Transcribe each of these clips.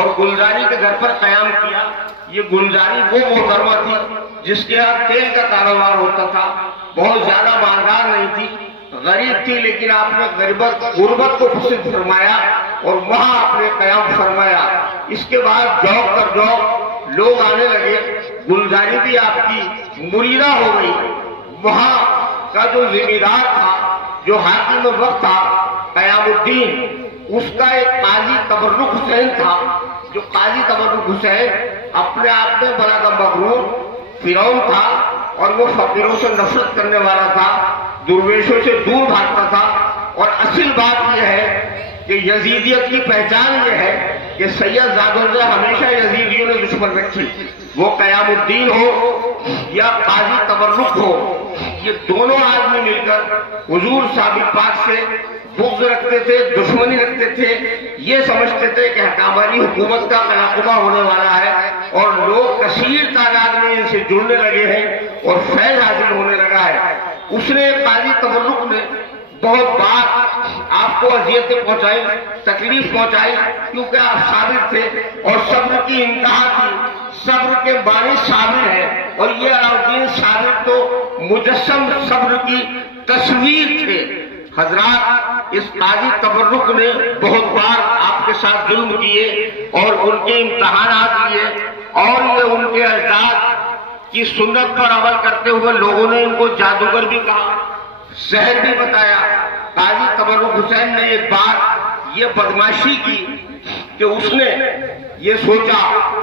اور گلزاری کے گھر پر قیام کیا۔ یہ گلزاری وہ محترمہ تھی جس کے یہاں تیل کا کاروبار ہوتا تھا، بہت زیادہ مالدار نہیں تھی، غریب تھی، لیکن آپ نے غربت کو پسند فرمایا اور وہاں آپ نے قیام فرمایا۔ اس کے بعد جوق پر جوق لوگ آنے لگے، گلزاری بھی آپ کی مریدہ ہو گئی۔ وہاں کا جو ذمہ دار تھا، جو حاکم وقت تھا قیام الدین، اس کا ایک قاضی تبرک حسین تھا، جو قاضی تبرک حسین اپنے آپ میں بڑا مغرور فرعون تھا اور وہ فقیروں سے نفرت کرنے والا تھا، درویشوں سے دور بھاگتا تھا۔ اور اصل بات یہ ہے کہ یزیدیت کی پہچان یہ ہے کہ سید زادوں سے ہمیشہ یزیدیوں نے دشمن رکھی، وہ قیام الدین ہو یا قاضی تبرک ہو، یہ دونوں آدمی مل کر حضور صاحب پاک سے بغض رکھتے تھے، دشمنی رکھتے تھے، یہ سمجھتے تھے کہ حکامانی حکومت کا قیام ہونے والا ہے اور لوگ کثیر تعداد میں ان سے جڑنے لگے ہیں اور فیض حاصل ہونے لگا ہے۔ اس نے قاضی تبرک نے بہت بار آپ کو اذیتیں پہنچائی، تکلیف پہنچائی، کیونکہ آپ صابر تھے اور صبر کی انتہا تھی، صبر کے بانی صابر ہے، اور یہ علاؤالدین صابر تو مجسم صبر کی تصویر تھے۔ حضرات، اس قاضی تبرک نے بہت بار آپ کے ساتھ ظلم کیے اور ان کے امتحانات لیے، اور یہ ان کے اجداد کی سنت پر عمل کرتے ہوئے لوگوں نے ان کو جادوگر بھی کہا، سحر بھی بتایا۔ قاضی تبرک حسین نے ایک بار یہ بدماشی کی کہ اس نے یہ سوچا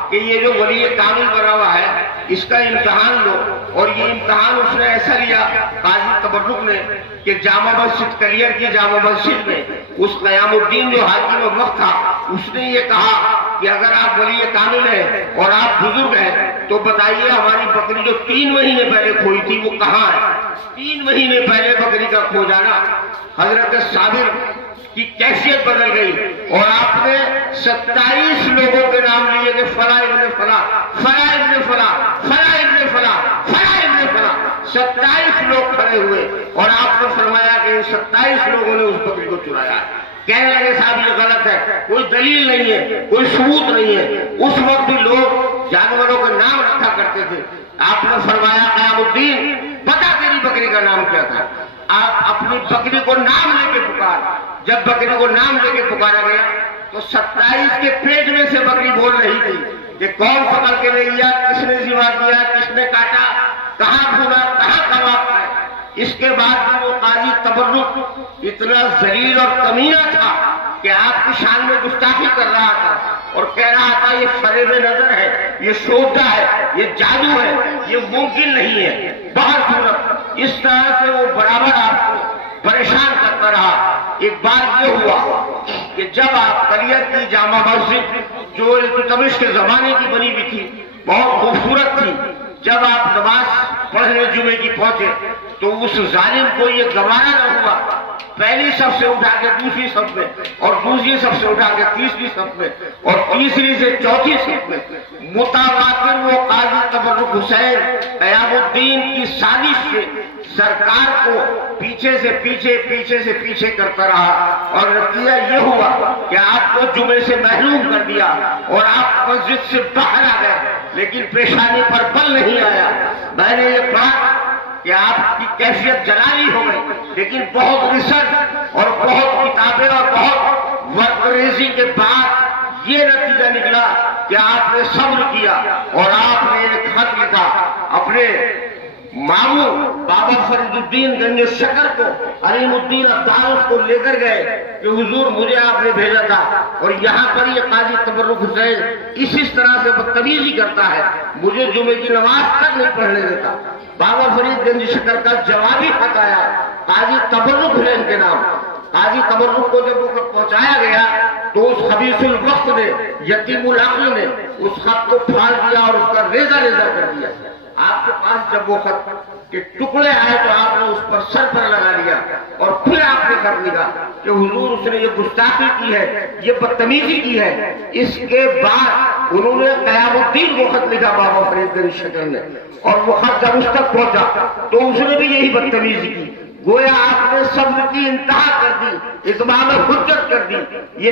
کہ یہ جو ولی کامل بنا ہوا ہے اس کا امتحان لو، اور یہ امتحان اس نے ایسا لیا قاضی تبرک نے کہ جامع مسجد کلیر کی جامع مسجد میں اس قیام الدین جو حاکم وقت تھا، اس نے یہ کہا کہ اگر آپ ولی کامل ہیں اور آپ بزرگ ہیں تو بتائیے ہماری بکری جو 3 مہینے پہلے کھوئی تھی وہ کہاں ہے؟ 3 مہینے پہلے بکری کا کھو جانا۔ حضرت صابر کی کیفیت بدل گئی اور آپ نے 27 لوگوں کے نام لیے کہ فلاں ابن فلاں، فلاں ابن فلاں، فلاں ابن فلاں، فلاں ابن فلاں، 27 لوگ کھڑے ہوئے اور آپ نے فرمایا کہ ان 27 لوگوں نے اس بکری کو چرایا ہے۔ کہنے لگے صاحب یہ غلط ہے، کوئی دلیل نہیں ہے، کوئی ثبوت نہیں ہے۔ اس وقت بھی لوگ جانوروں کے نام رکھا کرتے تھے۔ آپ نے فرمایا قیام الدین بتا تیری بکری کا نام کیا تھا؟ آپ اپنی بکری کو نام لے کے پکار۔ جب بکری کو نام لے کے پکارا گیا تو 27 کے پیٹ میں سے بکری بول رہی تھی کہ کون پکڑ کے لے گیا، کس نے ذبح کیا، کس نے کاٹا، کہاں کھولا، کہاں کباب کھائے۔ اس کے بعد بھی وہ قاضی تبرک اتنا ذلیل اور کمینہ تھا کہ آپ کی شان میں گستاخی کر رہا تھا اور کہہ رہا تھا یہ فریب نظر ہے، یہ سودا ہے، یہ جادو ہے، یہ ممکن نہیں ہے۔ بہت صورت اس طرح سے وہ برابر آپ کو پریشان کرتا رہا۔ ایک بار یہ ہوا کہ جب آپ کلیت کی جامع مسجد جو التتمش کے زمانے کی بنی ہوئی تھی، بہت خوبصورت تھی، جب آپ نماز پڑھنے جمعے کی پہنچے تو اس ظالم کو یہ گوارا نہ ہوا پہلی صف سے اٹھا کے دوسری صف میں اور دوسری صف سے اٹھا کے تیسری صف میں اور تیسری سے چوتھی صف میں متواتر وہ قاضی تبرک حسین قیام الدین کی سازش سے سرکار کو پیچھے سے پیچھے کرتا رہا، اور نتیجہ یہ ہوا کہ آپ کو جمعے سے محروم کر دیا اور آپ مسجد سے باہر آ گئے، لیکن پیشانی پر بل نہیں آیا۔ میں نے یہ پڑھا کہ آپ کی کیفیت جلالی ہو گئی، لیکن بہت ریسرچ اور بہت کتابیں اور بہت ورک ریزی کے بعد یہ نتیجہ نکلا کہ آپ نے صبر کیا اور آپ نے ایک خط لکھا اپنے ماموں بابا فرید الدین گنج شکر کو، علیم الدین عبدالس کو لے کر گئے کہ حضور مجھے آپ نے بھیجا تھا، اور یہاں پر یہ قاضی تبرک حسین اس طرح سے بدتمیزی کرتا ہے، مجھے جمعے کی نماز تک نہیں پڑھنے دیتا۔ بابا فرید گنج شکر کا جوابی خط آیا قاضی تبرک حسین کے نام۔ قاضی تبرک کو جب وہ پہنچایا گیا تو اس خبیث الوقت نے، یتیم العقل نے اس خط کو پھاڑ دیا اور اس کا ریزہ کر دیا۔ آپ کے پاس جب وہ خط کے ٹکڑے آئے تو آپ نے اس پر سر پر لگا لیا اور پھر آپ نے خط لکھا کہ حضور اس نے یہ گستاخی کی ہے، یہ بدتمیزی کی ہے۔ اس کے بعد انہوں نے قیام الدین کو خط لکھا بابا فرید گنج شکر نے، اور وہ خط جب اس تک پہنچا تو اس نے بھی یہی بدتمیزی کی، گویا آپ نے صبر کی انتہا کر دی، اتمام حجت کر دی۔ یہ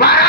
12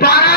12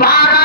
12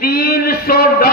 309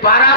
12